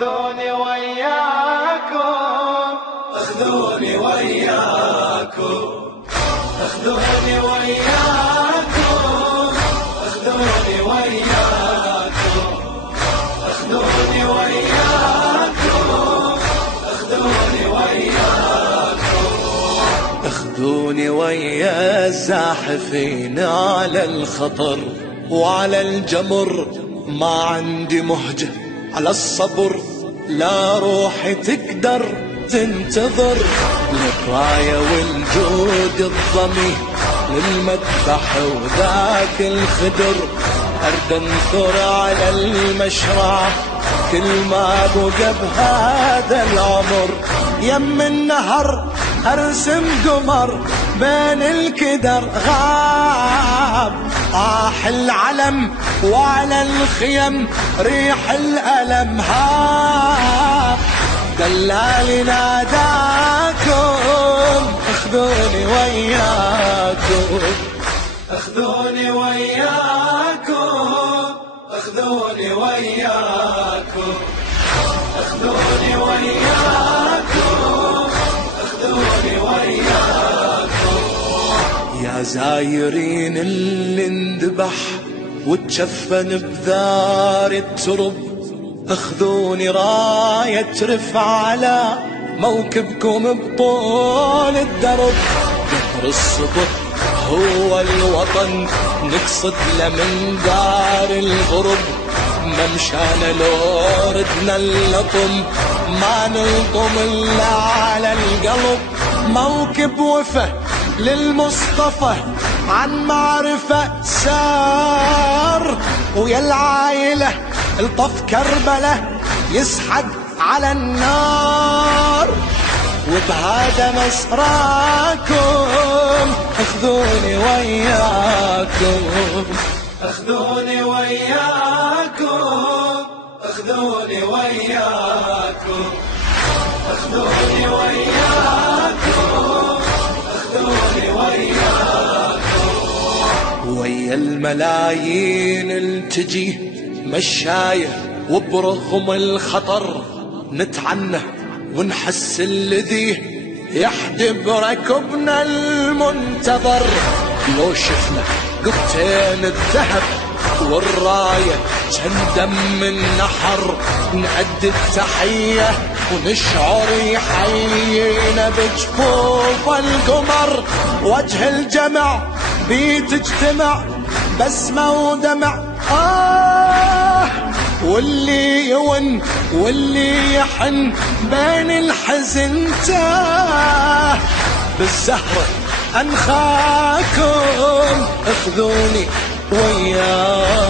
اخذوني وياكم، اخذوني وياكم، اخذوني وياكم، اخذوني وياكم، اخذوني وياكم، اخذوني وياكم، اخذوني ويا الزاحفين على الخطر وعلى الجمر، ما عندي مهجة على الصبر، لا روحي تقدر تنتظر للراية والجود الضمي، للمذبح وذاك الخدر، أرد انثر على المشرعة كل ما بقى بهذا العمر، يم النهر أرسم قمر بين الكدر، غاب آح العلم وعلى الخيم ريح الألم، هاب دلالي ناداكم، اخذوني وياكم، اخذوني وياكم، اخذوني وياكم، اخذوني وياكم، اخذوني وياكم، يا زايرين اللي انذبح وتشفن بذار الترب، اخذوني راية رفع على موكبكم بطول الدرب، بحر الصبر هو الوطن نقصد له من دار الغرب، ممشانا لو ردنا اللطم ما نلطم الا على القلب، موكب وفا للمصطفى عن معرفة سار، ويا العايلة الطف كربلة يسحق على النار، وبهذا مسراكم اخذوني وياكم، اخذوني وياكم، اخذوني وياكم، اخذوني وياكم، اخذوني وياكم، ويا الملايين التجي مشاية وبرغم الخطر نتعنى ونحس الذي يحدب ركبنا المنتظر، لو شفنا قبتين الذهب والراية تندم من نحر، نأدي التحية ونشعر يحيينا بجفوف القمر، وجه الجمع بتجتمع بسمة ودمع، واللي يون واللي يحن بين الحزن تاه، بالزهرة أنخاكم اخذوني وياكم.